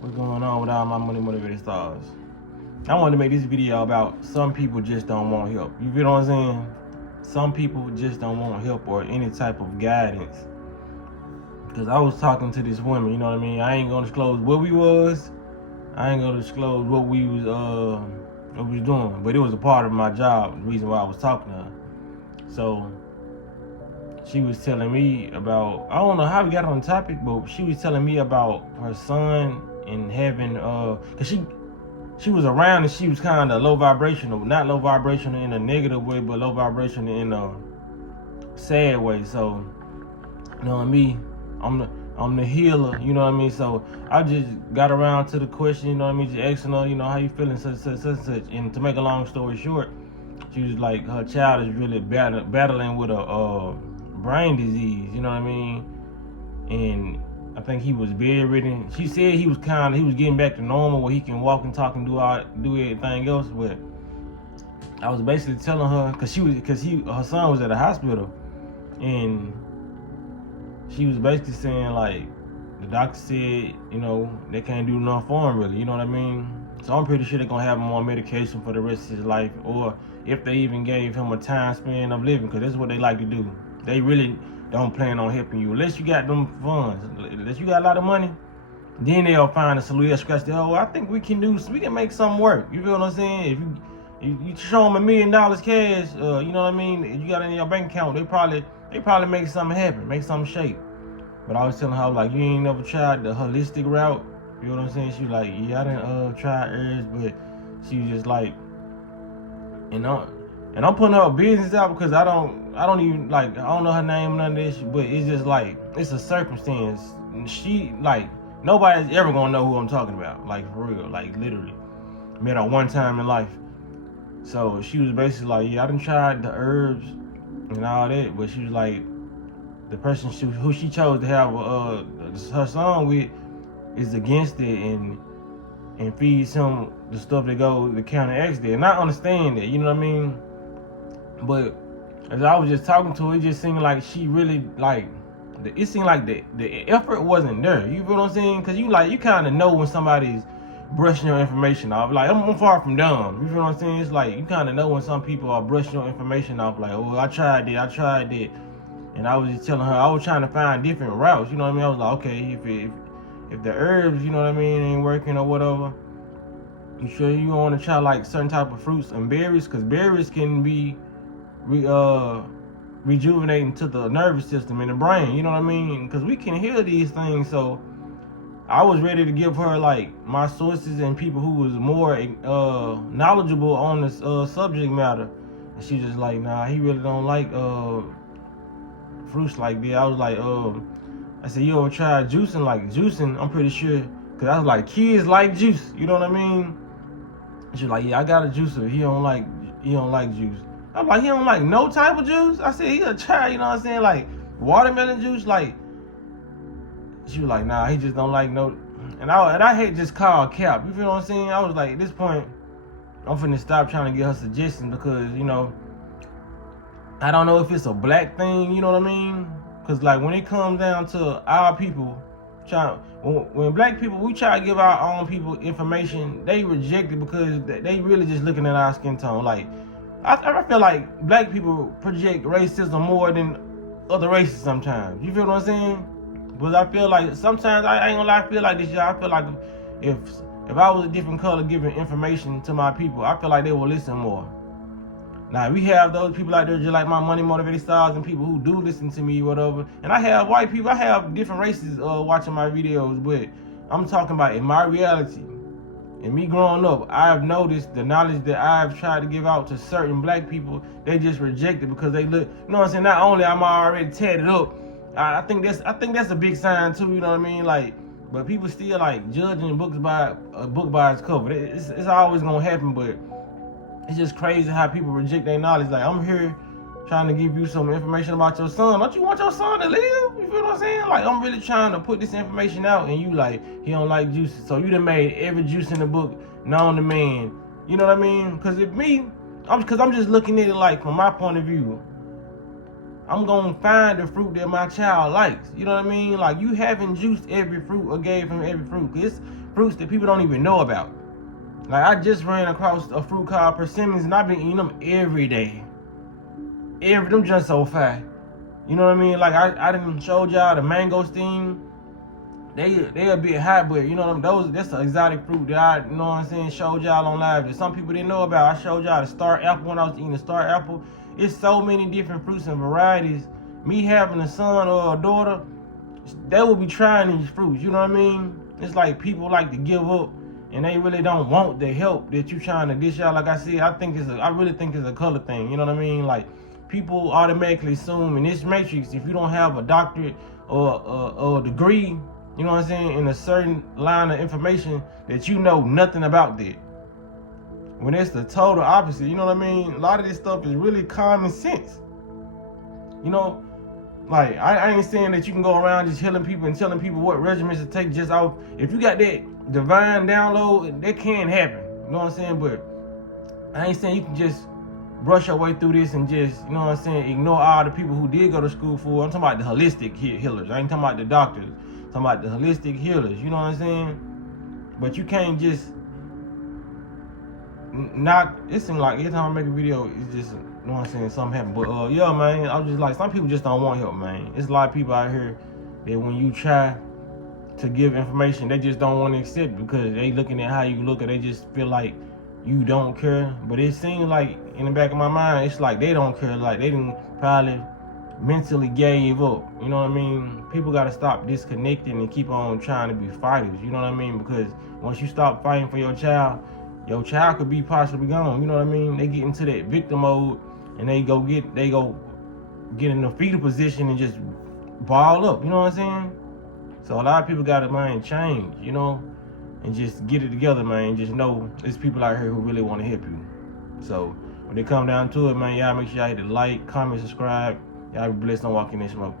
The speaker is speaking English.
What's going on with all my money motivated stars? I wanted to make this video about some people just don't want help. You feel what I'm saying? Some people just don't want help or any type of guidance. Because I was talking to this woman, you know what I mean? I ain't gonna disclose what we was. I ain't gonna disclose what we was doing. But it was a part of my job, the reason why I was talking to her. So she was telling me about, I don't know how we got on the topic, but she was telling me about her son and having cause she was around and she was kind of low vibrational, not low vibrational in a negative way, but low vibrational in a sad way. So, you know what I mean? I'm the healer, you know what I mean? So I just got around to the question, you know what I mean? Just asking her, you know, how you feeling, such. And to make a long story short, she was like, her child is really battling with a brain disease, you know what I mean? And I think he was bedridden. She said he was getting back to normal where he can walk and talk and do everything else. But I was basically telling her, her son was at a hospital, and she was basically saying like, the doctor said, you know, they can't do nothing for him really, you know what I mean? So I'm pretty sure they're gonna have him on medication for the rest of his life, or if they even gave him a time span of living, because that's what they like to do. They really don't plan on helping you unless you got them funds, unless you got a lot of money. Then they'll find a solution. Scratch the I think we can make something work. You feel what I'm saying? If you show them $1 million cash, you know what I mean? If you got it in your bank account, they probably make something happen, make something shake. But I was telling her, like, you ain't never tried the holistic route. You know what I'm saying? She was like, yeah, I didn't try herbs, but she was just like, and I'm putting her business out because I don't know her name, none of this, but it's just like, it's a circumstance. She, like, nobody's ever gonna know who I'm talking about, like, for real, like, literally. Met her one time in life. So she was basically like, yeah, I done tried the herbs and all that, but she was like, the person who she chose to have her son with is against it and feeds him the stuff that goes to counteract that. And I understand that, you know what I mean? But as I was just talking to her, it just seemed like she really, like, it seemed like the effort wasn't there. You feel what I'm saying? Because you kind of know when somebody's brushing your information off. Like, I'm far from dumb. You feel what I'm saying? It's like, you kind of know when some people are brushing your information off. Like, oh, I tried that. And I was just telling her, I was trying to find different routes. You know what I mean? I was like, okay, if the herbs, you know what I mean, ain't working or whatever, you sure you want to try like certain type of fruits and berries? Because berries can be rejuvenating to the nervous system and the brain, you know what I mean? Because we can heal these things. So I was ready to give her like my sources and people who was more knowledgeable on this subject matter. And she just like, nah, he really don't like fruits like that. I was like, I said, you ever tried juicing? Like, juicing, I'm pretty sure, because I was like, kids like juice, you know what I mean? She was like, yeah, I got a juicer. He don't like juice. I was like, he don't like no type of juice? I said, he a child, you know what I'm saying? Like, watermelon juice, like, she was like, nah, he just don't like no. And I hate just call cap, you feel what I'm saying? I was like, at this point, I'm finna stop trying to get her suggestions because, you know, I don't know if it's a black thing, you know what I mean? Because, like, when it comes down to our people, when black people, we try to give our own people information, they reject it because they really just looking at our skin tone. Like, I feel like black people project racism more than other races sometimes. You feel what I'm saying? But I feel like sometimes, I ain't gonna lie, I feel like this, y'all. I feel like if I was a different color giving information to my people, I feel like they will listen more. Now, we have those people out there just like my money motivated stars and people who do listen to me, whatever. And I have white people, I have different races watching my videos, but I'm talking about in my reality. And me growing up, I've noticed the knowledge that I've tried to give out to certain black people, they just reject it because they look, you know what I'm saying? Not only am I already tatted up, I think that's a big sign too, you know what I mean? Like, but people still like judging books by a book by its cover. It's always gonna happen, but it's just crazy how people reject their knowledge. Like, I'm here trying to give you some information about your son. Don't you want your son to live? You feel what I'm saying? Like, I'm really trying to put this information out, and you like, he don't like juices. So you done made every juice in the book known to man. You know what I mean? Because I'm just looking at it like from my point of view. I'm going to find the fruit that my child likes. You know what I mean? Like, you haven't juiced every fruit or gave him every fruit. fruits that people don't even know about. Like, I just ran across a fruit called persimmons, and I've been eating them every day. Them just so fat. You know what I mean? Like, I done showed y'all the mangosteen. They a bit hot, but you know that's an exotic fruit that I, you know what I'm saying, showed y'all on live that some people didn't know about. I showed y'all the star apple when I was eating the star apple. It's so many different fruits and varieties. Me having a son or a daughter, they will be trying these fruits. You know what I mean? It's like people like to give up, and they really don't want the help that you trying to dish out. Like I said, I really think it's a color thing. You know what I mean? Like, people automatically assume in this matrix, if you don't have a doctorate or a degree, you know what I'm saying, in a certain line of information, that you know nothing about that. When it's the total opposite, you know what I mean? A lot of this stuff is really common sense. You know, like, I ain't saying that you can go around just healing people and telling people what regimens to take just off. If you got that divine download, that can happen. You know what I'm saying? But I ain't saying you can just brush your way through this and just, you know what I'm saying, ignore all the people who did go to school for. I'm talking about the holistic healers. I ain't talking about the doctors. I'm talking about the holistic healers. You know what I'm saying? But you can't just it seems like every time I make a video, it's just, you know what I'm saying, something happen. But yeah, man, I was just like, some people just don't want help, man. It's a lot of people out here that when you try to give information, they just don't want to accept it because they looking at how you look, or they just feel like you don't care. But it seems like in the back of my mind, it's like they don't care. Like, they didn't probably mentally gave up. You know what I mean? People got to stop disconnecting and keep on trying to be fighters. You know what I mean? Because once you stop fighting for your child could be possibly gone. You know what I mean? They get into that victim mode, and they go get in the fetal position and just ball up. You know what I'm saying? So a lot of people got to, man, change, you know, and just get it together, man. Just know there's people out here who really want to help you. So when they come down to it, man, y'all make sure y'all hit the like, comment, subscribe. Y'all be blessed on walking this smoke.